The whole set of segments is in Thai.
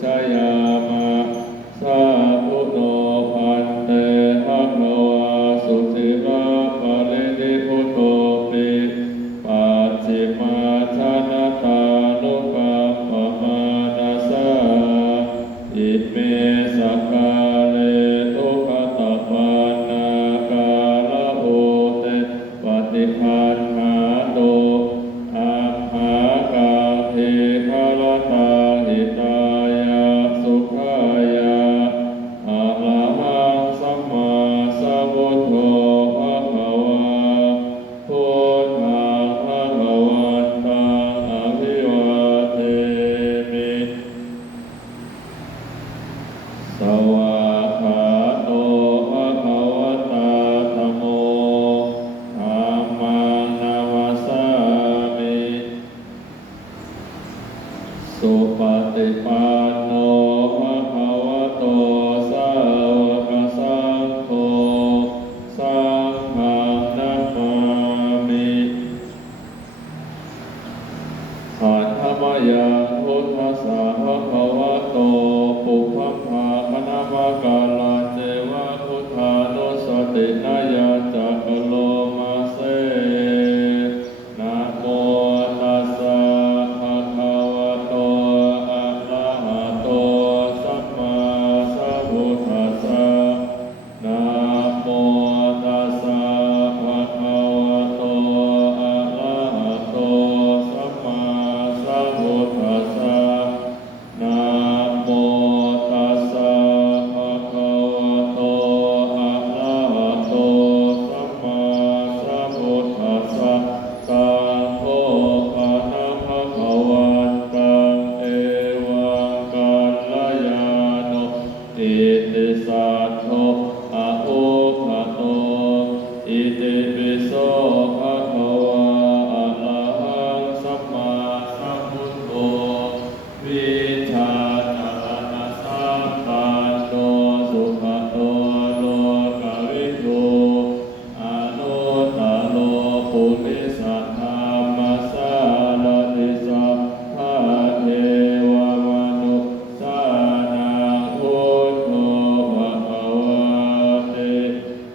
ชยามะสาธุโนพันเตภะคะวาสุติมาภรินิพุตโตปิปัจฉิมาชนะตานุกัมปมานัสสะอิเมสักกาเลทุกขตปันนากาลโหเตปฏิคันหาโตอัมหากาเทภรตาหิตายาสุขายาอะระหังสัมมาสัมพุทโธภะคะวาพุทธังภะคะวันตังอะภิวาเทมิสวากขาโตภะคะวะตาธัมโมธัมมังนามัสสามิสุปฏิปันโนภะคะวะโตสาวกสังโฆสังฆังนัมมามิหัตถมยังพุทธัสสะภะคะวะโตปุพพะคณมะกาลเจวะพุทธานุสตินายัจจกโลมาเสนะโมตัสสะภะคะวะโตอะระหะโตสัมมาสัมพุทธัสสะนะโมตัสสะภะคะวะโตอะระหะโตสัมมาสัมพุทธัสสะนะโมตัสสะภะคะวะโตอะระหะโตสัมมาสัมพุทธัสสะสังโฆปะนะภะคะวันตังเอวังกัลยาโนอิติสัทโธอะโอภะโตอิติปิโสภะคะวะอะระหังสัมมาสัมพุทโธวิชาจารณะสัมปันโนสุขโตโลกวิทูอนุตตโรปุริสธรรมสารติสัพพะเทวมนุษย์สานังพุทโธภะคะวะเต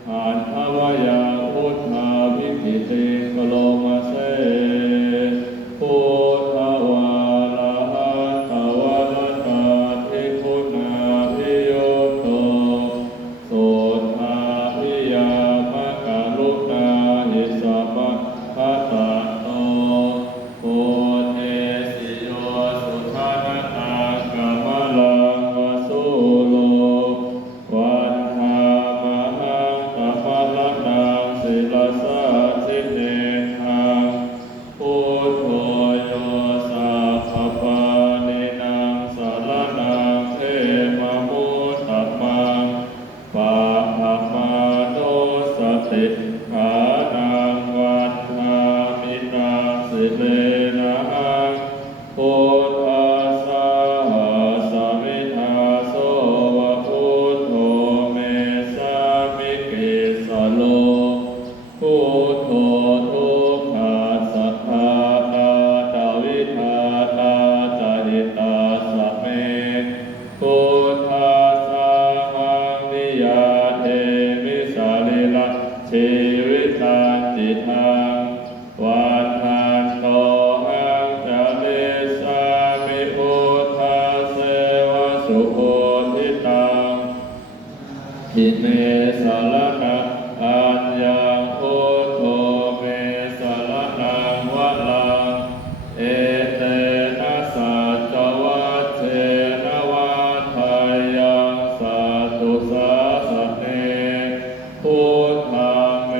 หัตถมยังพุทธาภิปิติกโลมาเสพุทธวาระหัตถวรตาภิกขุนาภิโยโตโสทาภิยามะกะลุณาหิสัพพะตะโตโพเทสิโยสุทานตังกัมมะลังวสุโลวันธามหังกัมมะละนังศิลสาสิเนหังพุทโธโยสัพพปานินังสารนังเทมมุตตมังปะภะมาโนสติขานังวันธามินังสิเลนะหังพุทธัสสะสมิทาโสวะพุทโธเมสามิกิสโลพุทโธทุกขาสัทธาตาตาวิทาตาจาริตาสะเมพุทธัสสะหังนิยาเทมิสาริละชีวิตันติทังวันทันโตหังจาริสามิพุทธัสเสวะสุโคทิตังอิเมสารณะอัญญังพุทโธเมสารนังวะลังเอเตนะสัจจวัชเชนะวัฏฐายังสัตตุสาสะเนพุทธังเม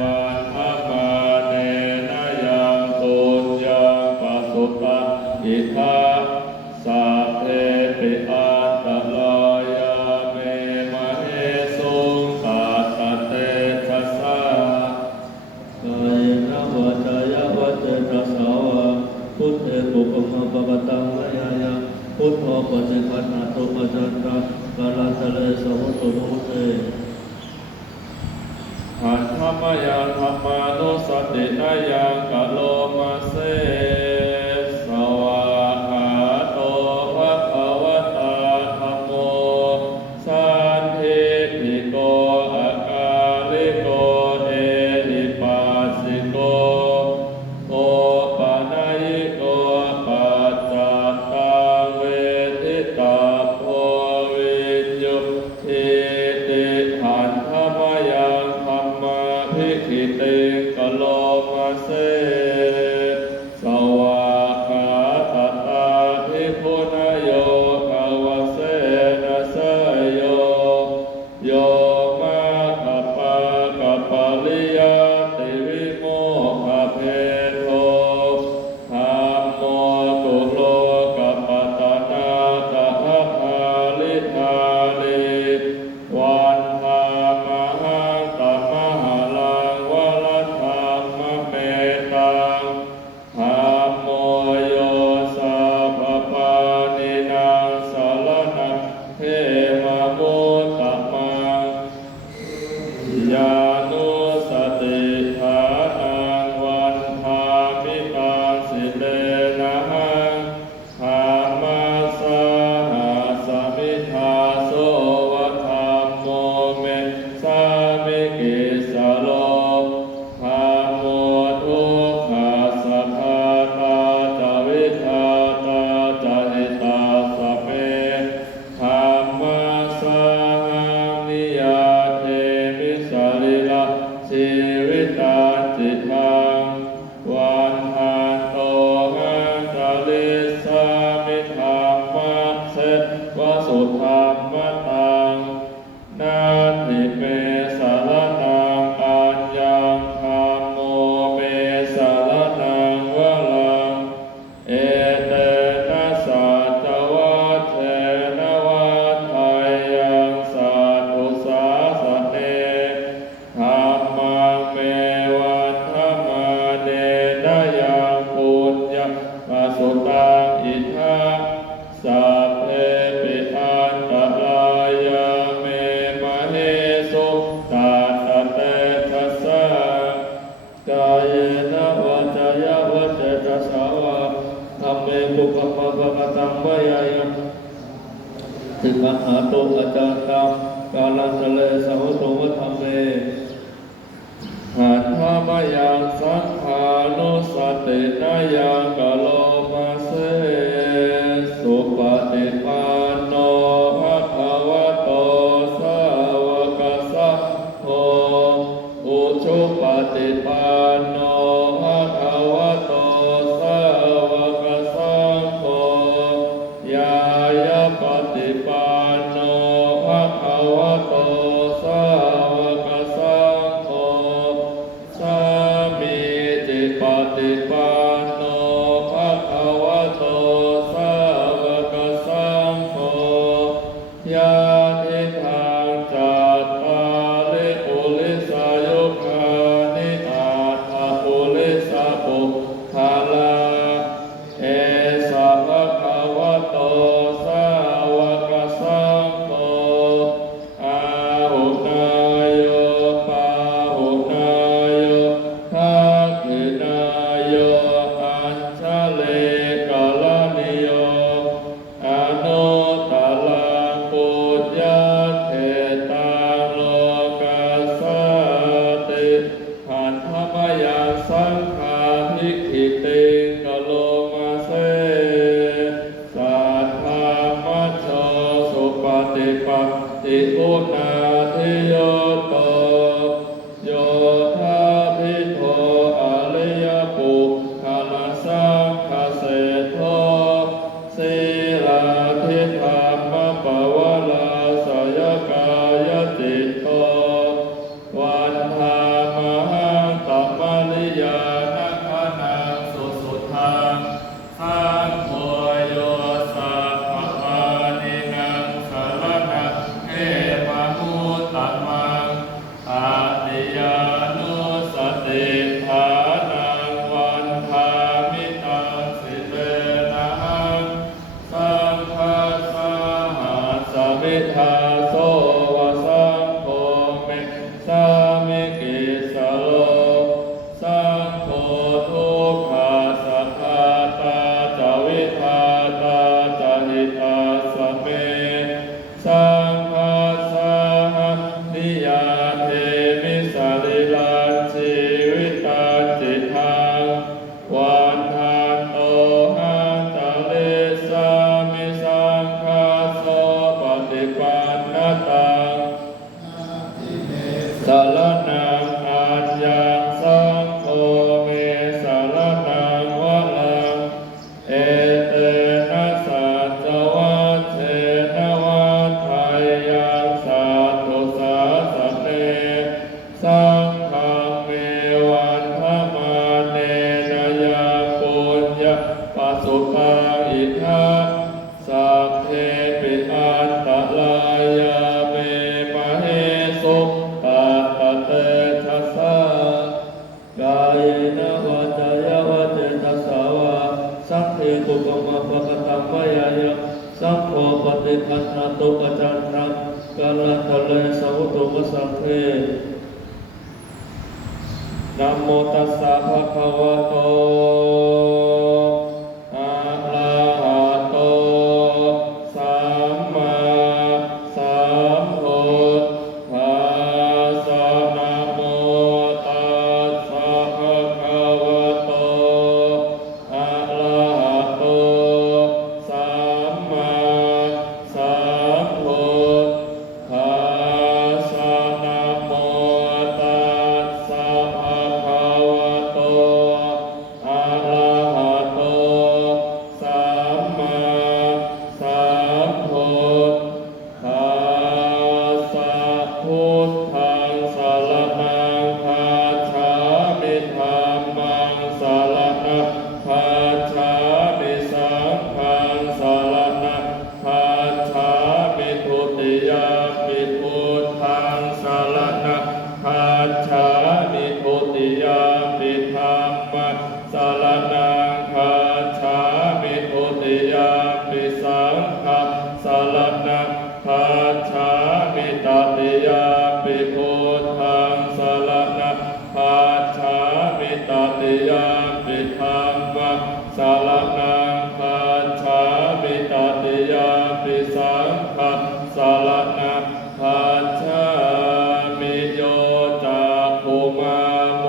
วันธรรมาเนนะยังปุญญังปัสสุตะอิทาสัพเพปิอันตรายาเมมะเหสุงปัตตเตทัสสะกายนะวาจายะวัจเจตสาวะพุทเทปุปมะปะกตังมะยายะพุทโธปฏิคันนาตุปะจันตะกาลันตะเลสมุตโตโนเตหัตถมยังธรรมานุสตินายังกะโลมาเสสวะหาโตภะคะวะ วิธาเนวันธามหังตัมมหาลังวรธรรมเมตังธัมโมโยสัพพปานินังสรณังเทมมุตตมังยานุสติฐานังวันธามิตังสิเลนะหังธรรมัสสหัสมิทาโสวะธัมโมเมสามิกิสโลธัมโมทุกขัสสะทาตาจาวิทาตาจาหิตาสะเปธัมมัสสหังนิยาเทมิสริลาชีวิตาจิตังวันหันโตหังจาริสามิธัมมัสเสวสุธัมมตังนาทิเมสารนังอัญญังธัมโมเมสารนังวรังเอเตนะสัจวัฏเทนะวัฏไทยังสัตตุสาสเนธัมมังเมวันธรรมเนนะยังปุญญมาสุตังอิทังสัพเพปิอันตรายาเมมะเหสุตัสสะเตทัสสะกายนะวาจายะวะเจตสาวะธัมเมปุพพะภะคะตังวะยายะติมหาโตอาจารตังกาลันทะเลสหุโตวะธัมเมหันธามยังสังขานุสตินายังกะโลมาเสสุปฏิปันโนภะคะวะโตสาวกสังโฆอุชุปฏิปันโนภะคะวะโตสาวกสังโฆยายะปฏิปันโนภะคะวะโตสาวกสังโฆสามีจิปฏิปันโนภะคะวะโตสาวกสังโฆญาติทางจัตตาริปุริสายุคานิอาถาปุริสาปุคาลาเอสะภะคะวะโตสาวกสังโฆอาหุนายโยปาหุนายโยทักขินายโยอัญชเลกาลนิโยอนุตตรังปุญญเขตังโลกัสสติหันธมยังสังฆาภิกขิติกะโลมาเสสัทธามัชโชสุปฏิปันติอุนาทิโยโตโยธาภิโทอริยปุคลสังฆเสโทศีลาทิธรรมปวาลาสยกายจิตโตวันธามหังตัมมนิยานัคขณังสุสุทังสังโฆโยสัพพปานินังสรณังเทมมุตตมังอาติยานุสติฐานังวันธามิตังสิเลนะหังสังฆัสสะหัสสมิทาโสวะสังโฆเมสามิกิสโลสังโฆทุกขัสสะทาตาจาวิทาตาจาหิตาสะเมสังฆัสสะนิยาเทมิสริลาชีวิตาจิตังวันหันโตหังจาริสามิสังฆาโสปฏิปันน ติอันนาตุปัจจันตังกาลันทะเลสาวุตุมสังเทนะโมตัสสะภะคะวะโตอะระหะโตสัมมาสัมพุทธัสสะนะโมตัสสะภะคะวะโตอะระหะโตสัมมาสัมพุทธัสสะนะโมตัสสะภะคะวะโตอะระหะโตสัมมาสัมพุทธัสสะพุทธังสรณังคัจฉามิธัมมังสรณังคัจฉามิสังฆังสรณังคัจฉามิทุติยมปิพุทธังสรณังคัจฉามิทุติยมปิธัมมังสรณังคัจฉามิทุติยมปิสังฆังสรณังคัจฉามิตติยมปิพุทธังสรณังคัจฉามิตติยมปิธัมมังสรณังคัจฉามิตติยมปิสังฆังสรณังคัจฉามิโยจักขุมาโม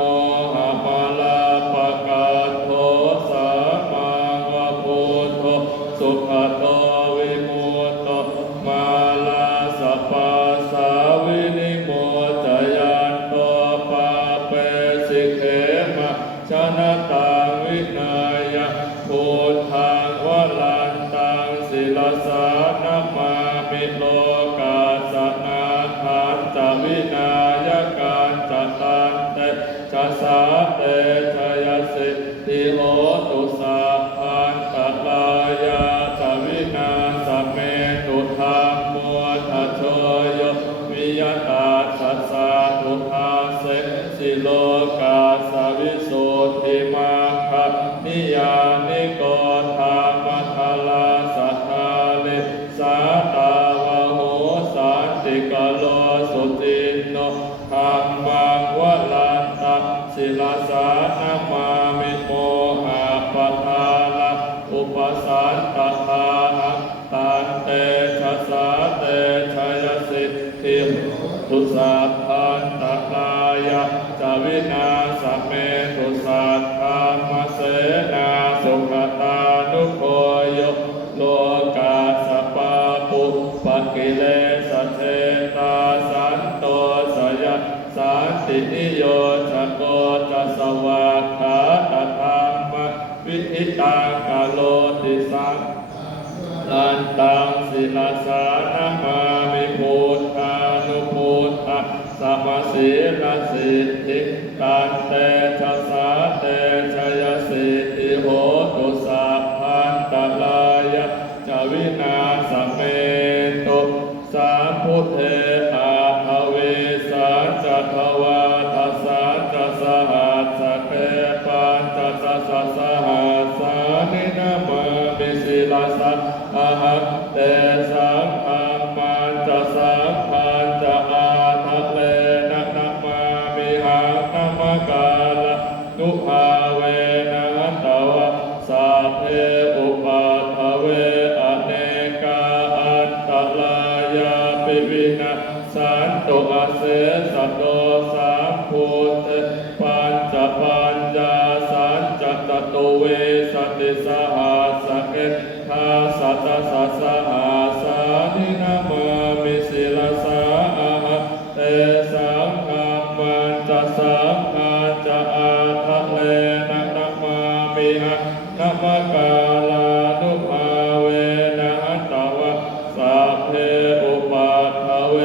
หะปะลาปะกะโทสัมมังวะพุทโธสุขโตวิมุตโตมาลาสัพพะสาวินิโมจยันโตปาเปสิเขมะชนะตังวินัยพุทธังวลันตังศิลสานะมามิโลกาสนาขันจวินายการจตันเตชะสาเตชยสิทธิโหตุสัพพันตลายาจวินาสเมตุธรรมมัวทัชโชโยวิยตาสัสสะทุทาเสสิโลกาสวิสุทธิมาคะนิยานิโกธรรมทาลาสัทธาลิสาตาวะโหสันติกโลสุจินโนธรรมังวลันตังศิลสานะมามิโมหะปะทาลาอุปสันตถาหังตันเตชะสาเตชยสิทธิตุสัพพันตลายะจวินาสเมตุสัทธามเสนาสุขตานุโคโยโลกาสปาปุปกิเลสเทตาสันโตสยสันตินิโยชโกจัสวาขาตธรรมวิหิตังกาโลติสังลันตังศิลสานะมามิพุทธานุพุทธะสัมมาศีลสิทธิตันเตชะสาเตชยสิทธิโหตุสัพพันตลายะจวินาสเมตุสัมพุทเทอาภเวสัจจทวาทัสสะจะสหัสสะเกปัญจสัสสะสหัสสะนินะมามิศิลสะอะหัตเตสังฆัมมันจะสังฆันจะอาทัตเลนะนะมามิหังนะมะกาลนุภาเวนะตวะสัพเพอุปัฏฐเวอเนกาอันตรายาปิวินาสันตุอาเสสะโตสัมพุทธปัญจปัญญาสัจจตตุเวสติสหัสสะเกทาสัตตะสัสสะหาสานินะมามิศิลสาอะหะเตสังฆัมมันจะสังฆันจะอาทัตเลนะนะมามิหังนะมะกาลานุภาเวนะตวะสัพเพอุปัฏฐเว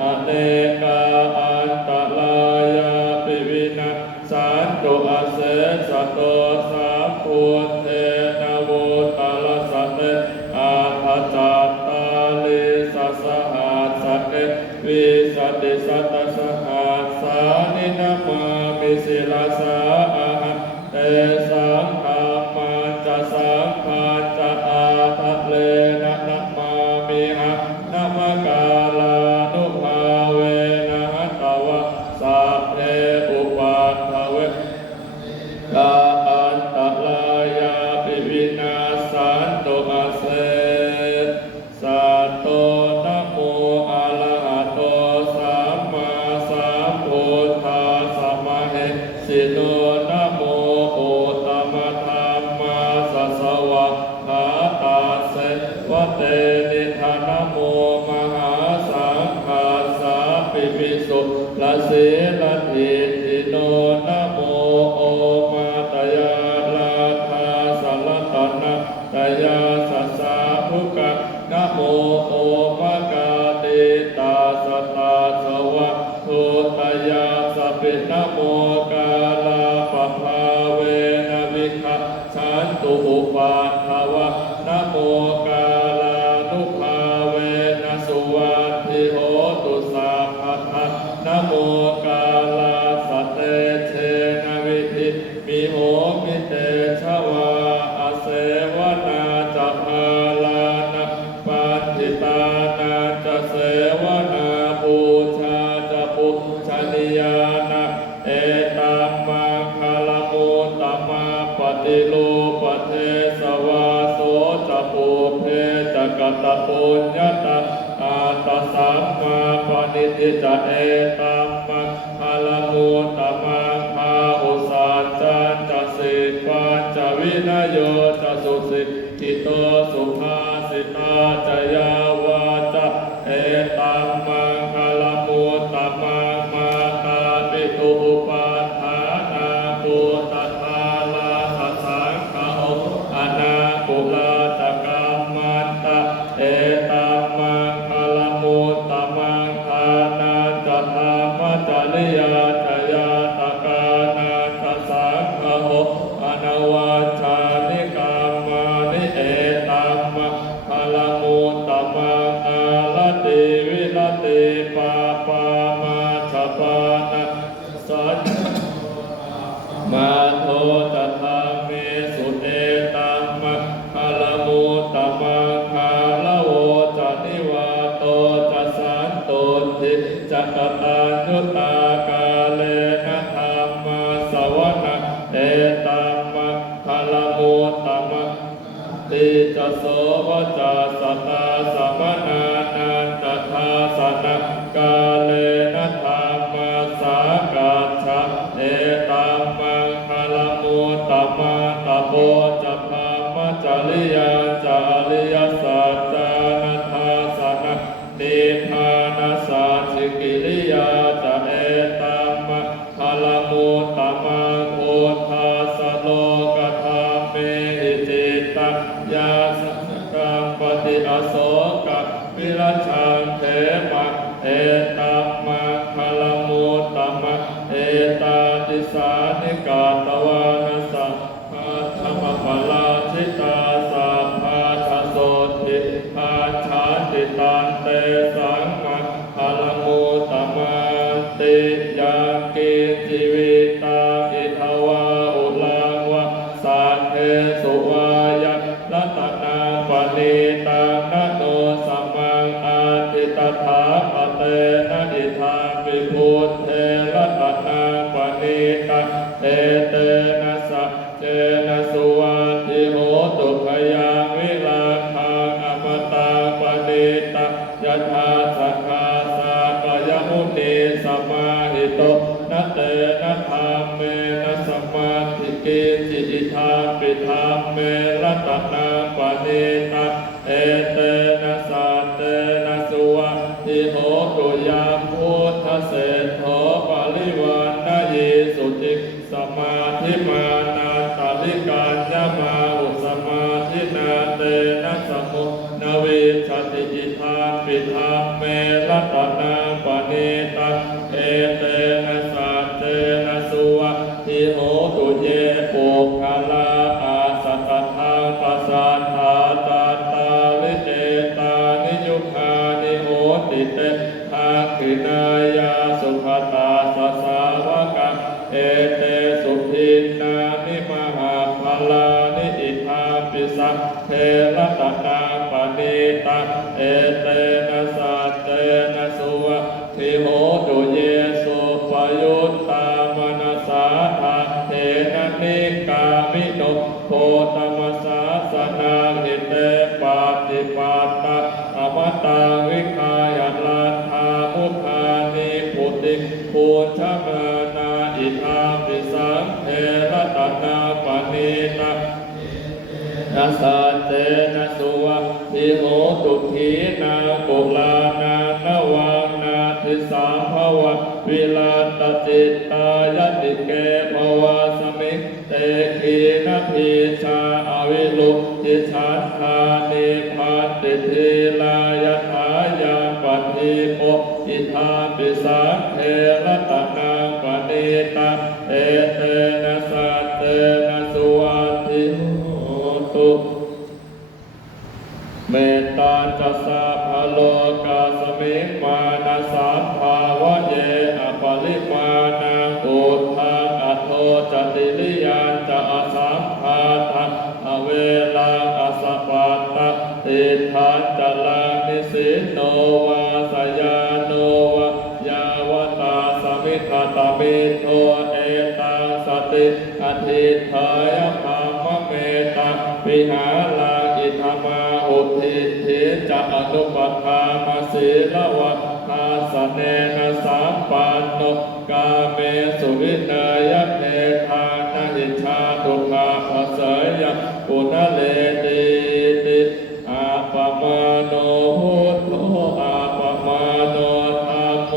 อเนกาอันตรายาปิวินาสันตุอาเสสะโตสัมพุทเทนะโวตาลสัตเตอาภัจจตาลิสัสสหัสสะเกวิสัตติสัตตสหัสสานินะมามิศิลสาอะหะเตสังฆัมมันจะสังฆันจะอาทัตเลนะนะมามิ นิติจะเอตัมมะพลมุตตมังภาอุสัจจันจะสิกขันจะวินโยจะสุสิกิโตสุภาสิตาจะยาวาจะเอตัมมังพลมุตตมังมาตาปิตุอุปาทานาปุตตะลาสัสสังฆโออนาปุลาตกรรมันตะเอตัมมังพลมุตตมังทานาจะธรรมจริยาจะยาตกานาจะสังฆโออนวัชชานิกรรมานิเอตัมมังพลมุตตมังอาลติวิลติปาปามาชปานะสัจมาโทจะธรรมเมสุเอตัมมะพลมุตตมังคาลโวจะนิวาโตจะสันโตทิจะกตานุตากาเลนะธรรมะสวนะเอตัมมะพลมุตตมังติจะโสวจะสตาสมนานันตถาสนะกาเลนะธรรมะสากัจฉะเอตัมมังพลมุตตมังตโพจะพามจริยาจาริยสัจจานัทธาสนะนิพพานาสัจจิกิริยาจะเอตัมมังพลมุตตมังโอทาสโลกธรรมเมหิจิตตังยาสัจกังปฏิอโศกะวิรัชชังเถมังเอตัมมังพลมุตตมังเอตาติสานิกาตวานัสสะภาธรรมปลาชิตาสัพพาชโสติภาชาติตันเตสังมังพลมุตตมังติยังกิจิวิตาอิทวาอุลังวะสัทเทสุวายะรัตนาปณิตังนะโนสัมมังอาทิตถาปเตนะอิทาปิพุทเทรัตนาปณิตังเอเตนะสัจเจนะสุวัติโหตุพยังวิราคังอมตะปณิตังยถาสังฆาสาปยมุนีสมาหิโตนะเตนะธรรมเมนะสมมาธิกิจิอิทาปิธรรมเมรัตนาปณิตังเอเตนะสัจเจนะสุวัติโหตุยังพุทธเศรษฐปริวานะเยสุติสมาธิมานาตาลิกาญญมาอุสมาธินาเตนะสมุนเวชติอิทาปิธรรมเมรัตนาปณิตังเอเตนะสัจเจนะสุวัติโหตุเยปุคคลาอาสัตถังปัสสัทธาจัตตาลิเอตานิยุคานิโหติเตทักขินายาสุขตาสสาวกะเอเตสุทินนานิมหาภลานิอิทาปิสังเทระตนาปณิตังเอเตนะสัจเจนะสุวัติโหตุเยสุปยุตตามนัสสาทาเทนะนิกามิโนโพธรรมสาสนาหิเตปาติปัตตะอมตะวิคายลันธามุขานิพุติปูชมานาอิทาปิสังเทระตนาปณิตังนะสัจเจนะสุวัติโหตุขีนาปุลานานวังนาทิสาภวะวิลาตจิตตายติเกภวะสมิเตขีนะพีชาอวิลุทิชันธานิพันติทีลายถายังปัฏฐิโกอิทาปิสังเทระตนาปณิตังเอเตนะสัจเจนะสุวัติโหตุเมตตาจัสสะภะโลกาสมิงมานะสัพพาวะเยอปริมาณังอุทธังอโทจติลิยัญจะอสัมภาทังอเวลังอสปัตตะติทันจลังนิสิตโนวาสยาโนวะยาวตาสมิทตามิโทเอตังสติอธิทายภามะเมตังวิหารังอิทมาอุทิศจะอนุปทามศีลวะค าสเนนะสัมปันโนกาเมสุวินัยเทธานาหิชาตุขาภัสสยปุณเลติติอาปมาโนพุทโธอาปมาโนธัมโม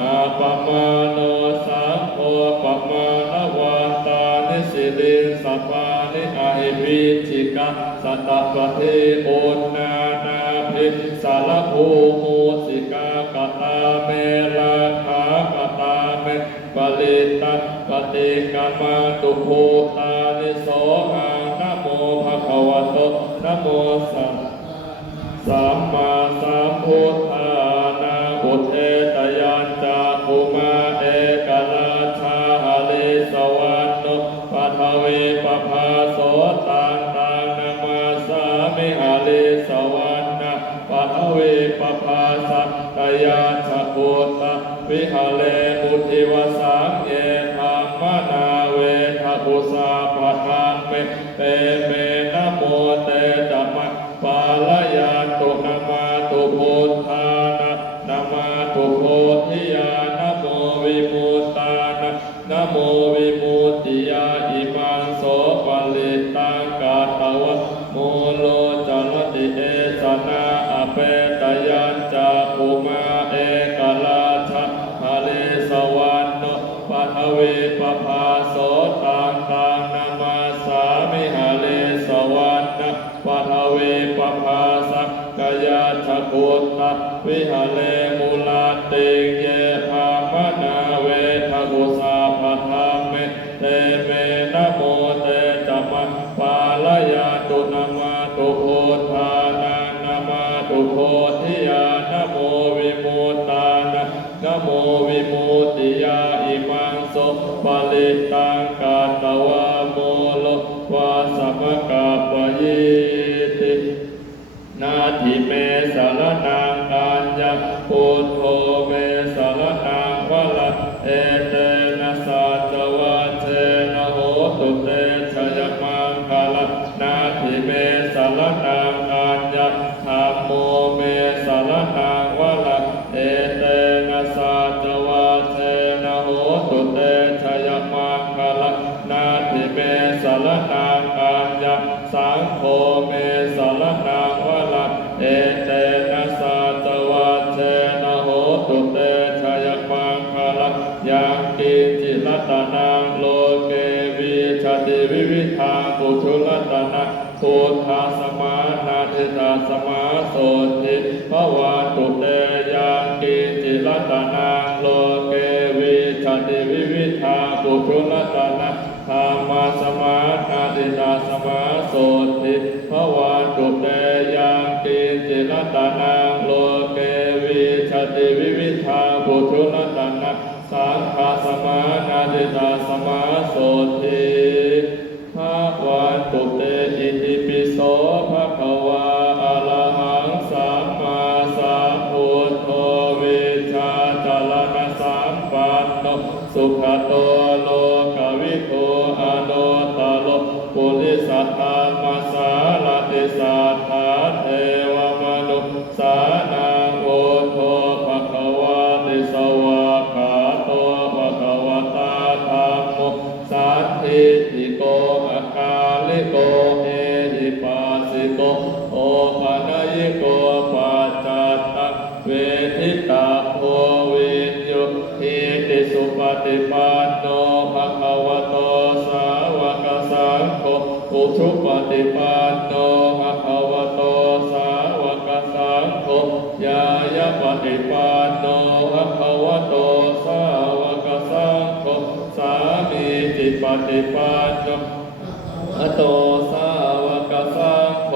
อาปมาโนสังโฆปมาณวันตานิสิลิสัพพานิอาหิปิจิกาสัตตปะเทโอนานาภิสารภูมุสิกากตาเมราคากตาเมปลิตัปฏิกามาตุภูตานิโสอานะโมภะคะวะโตนะโมสัมมาสัมพุทธานาพุทเทตยัญจาภูมาเอกราชาหะลิสวันโนปัทวีปภาโสตันตานามาสามิหะลิสวันนะปัทวีปภาสัตยาชพุทธวิหะเลมุทิวสังเยธรรมนาเวทปุสาปะทังเมเตเมนะโมเตจัมมะปาลยาตุนามาตุพุทธานะนามาตุโพธิญาณโมวิมุตตานะนะโมวิมุตติยาอิมังโสปะลิตังกาตวะโมโลจัลติเอสนาอเปตยัญจาภูมาเอกราชหะลิสวันโนปัทวีปภาโสตังตังนามาสามิหะลิสวันนะปัทวีปภาสักกายาชกุตตวิหะเลมุลาติเยภามนาเวทกุสาปะทัมเมเตเมนะโมเตจัมมะปาลยาตุนามาตุพุทธานานามาตุโพธิญาณโมวิมุตตานะนะโมวิมุตติยาอิมังโสปะลิตังกาตวะโมโลวาสัมมกาปยิตินาทิเมสารนังกัญญพุทโธเมสารนังวะละเอเตนะสัจวัชเชนะโหตุเตชยมังคละนาทิเมสารนังกัญญธัมโมเมสารนังวะละเอเตนะสัจวัชเชนะโหตุเตชยมังคละนาทิเมสารนังกัญญสังโฆเมสารนังวะละเอเตนะสัจวัชเชนะโหตุเตชยมังคละยังกินจิรัตนังโลเกวิชติวิวิธาปุถุรัตนะพุทธาสมานาทิตาสมาโสติภวะตุเตยังกินจิรัตนังโลเกวิชติวิวิธาปุถุรัตนะธรรมสมานาทิตาสมาโสติภวะตุเตยังกินจิรัตนังโลเกวิชติวิวิธาปุถุรัตนะสังฆสมานาทิตาสมาโสติภวันตุเตอิติปิโสภะคะวาอะระหังสัมมาสัมพุทโธวิชาจารณะสัมปันโนสุขโตโลกวิโกอโนตโลปุริสัทธามัสสาลติสัทธาเทวมนุสานังโอโทภะคะวะติสวากขาโตภะคะวะตาธัมโมสัทธิติโกอะคาลิโกเอหิปัสสิโกโอปะนยิโกปัจจัตตะเวทิตาโพวิญโยทิติสุปฏิปันโนภะคะวะโตสาวกสังโฆอุชุปฏิปันโนภะคะวะโตสาวกสังโฆญาญปฏิปันโนภะคะวะโตสาวกสังโฆสามีจิปฏิปันโนอโตสาวกสังโฆ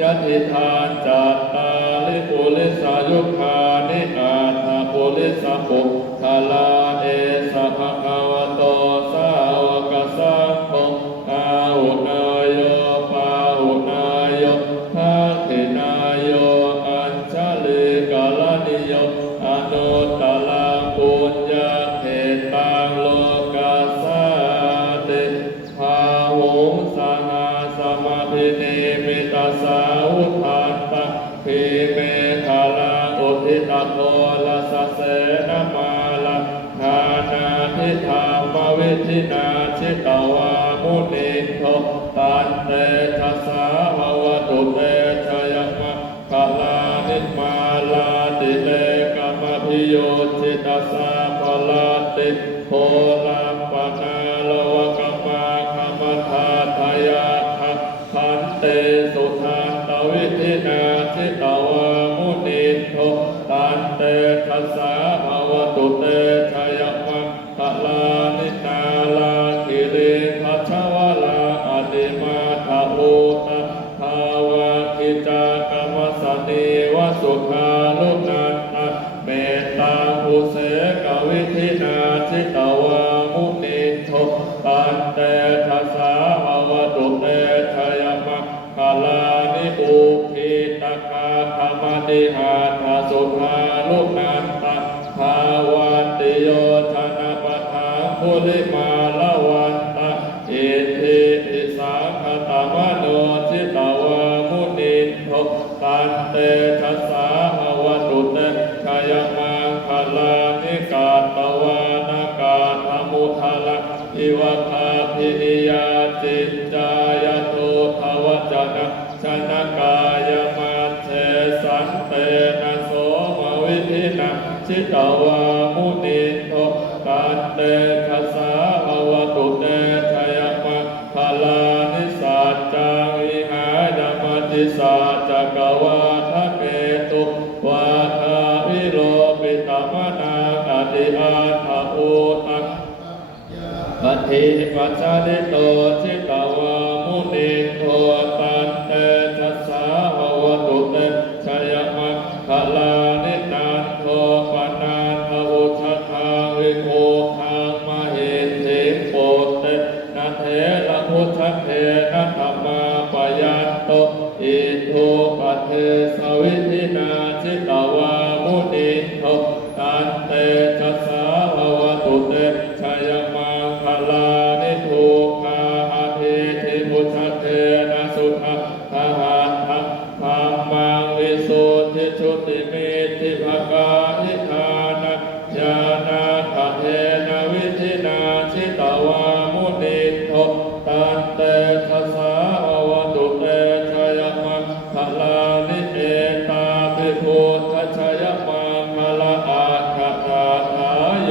ยะทิทานจัตตาลิปุริสายุคานิอาถาปุริสปุคลาเอสะภะคะวะโตสาวกสังโฆอาหุนายโยปาหุนายโยทักขินายโยอัญชลิกาลนิโยอนุตตรังปุญญาเขตังโลกัสสติภาหุงสหสมาธินิมิตาสาวุธันตะภิเมฆาลังอุทิตา โพลัสเสนมาลาทานาทิธามวิธินาชิตวามุนิโทตันเตทัสสะภวตุเตชยมะกาลานิมาลาติเลกามพิโยชิตัสสะภลาติโพลัมปนาลวะกมาคมทาทายาคะขันเตสุทันตวิธินาชิตวามุนิโทตันเตทัสสะภวตุเตชยมะกาลานินาลาคิริทัชวลาอดิมาทาโอตภาวะกิจากรรมสติวสุขาลุนันตเมตตาภูเสกวิธินาชิตวามุนิโทตันเตทัสสะภวตุเตชยมะกาลานิปุพิตคาธรรมติหาทาสุขาลุนันตภาวันติโยธนปทาภุลิมาลวันตะอิทิปิสังขตมโนชิตวามุนิโทตันเตทัสสะภวตุเตชยมังคลานิกาตวานากาธมุทะละอิวะคาภินิยาจิตจายโตทวจนะชนะกายมัจเจสันเตนะโสมวิธินาชิตวามุนิโทตันเตทัสสะภวตุเตชยมังคลานิสัจจังวิหารมติสัจจกวาทะเกตุวาทาวิโลปิตมนาคติอาทะโอตังปฏิปัจจานิโตชิตวามุนิโทตันเตทัสสะภวตุเตชยมังคลานินันโทปนันทอุชฌาวิโภคังมหิทธิโปเตนะเถระพุทธเถนะธัมมาปยันโตอิทุปเทสวิธินาชิตวามุนิโทตันเตทัสสะภวตุเตชยมังคลานิทุกขาอภิธิพุทธเถนะสุขะทหัตถะธัมมังวิสุทธิชุติมิตติภกาหิทานะญาณคเทนะวิธินาชิตวามุนิโทตันเตทัสสะภวตุเตชยมังคลานิเอตาภิพุทธชยมังคลาอาคาถาทายโย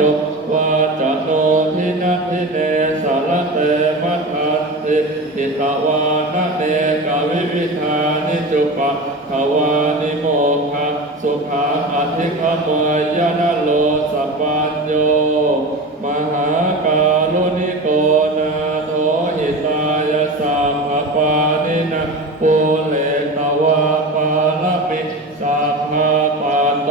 วาจโนทินัทธิเนสารเตมัทธันติทิตวานะเนกวิวิธานิจุปะขวานิโมฆะสุขาอธิคมยนโลสัพพัญโยมหากาลุนิโกนาโทหิตายสัมภปานินะปุเรตวาปาลมิสัพพะปะโต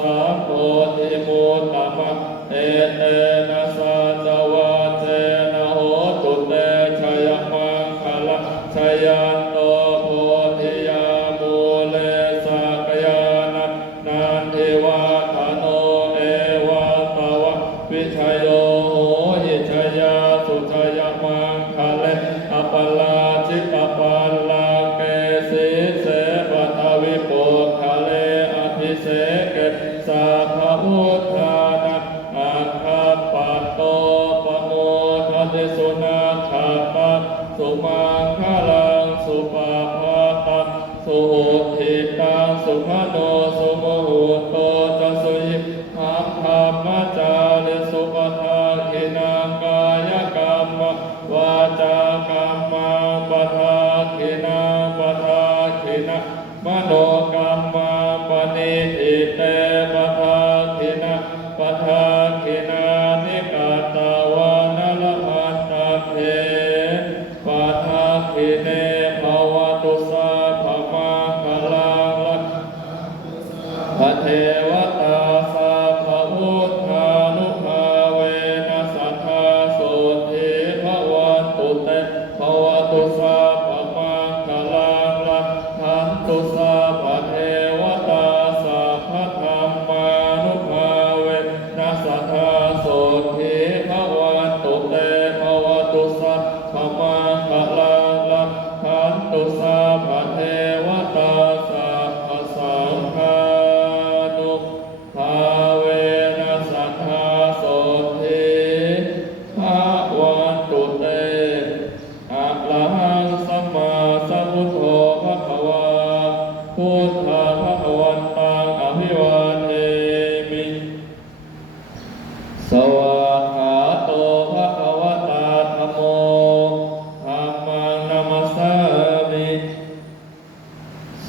สัพโพธิมุตตมะเอเตนะสัจวะเตนะโหตุเตชยมังคละชยันโตโพธิยามูเลสักยานะนันทิวาทโนเอวะตวะวิชัยโยโหหิชยาสุชยมังคละอัปปลาจิตตปัลลาเกสิเสปัทวิโปคะเลอภิเสกสัพพะพุทธานะอัคคปัตโตปโมทัติสุนาคาตะสุมังคลังสุปาภาตังสุโหติตังสุขโนสุโมโหโตจะสุยิหัมธรรมจาริสุปทาคินังกายกรรมวาจากรรมังปทาคินังปทาคินะมโนกรรมังปณิทิเตปทา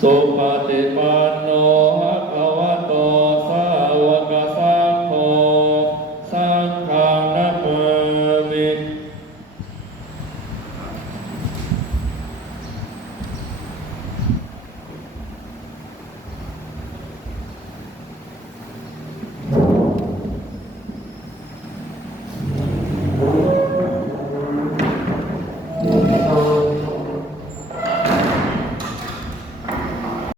สุปฏิปันโนภะ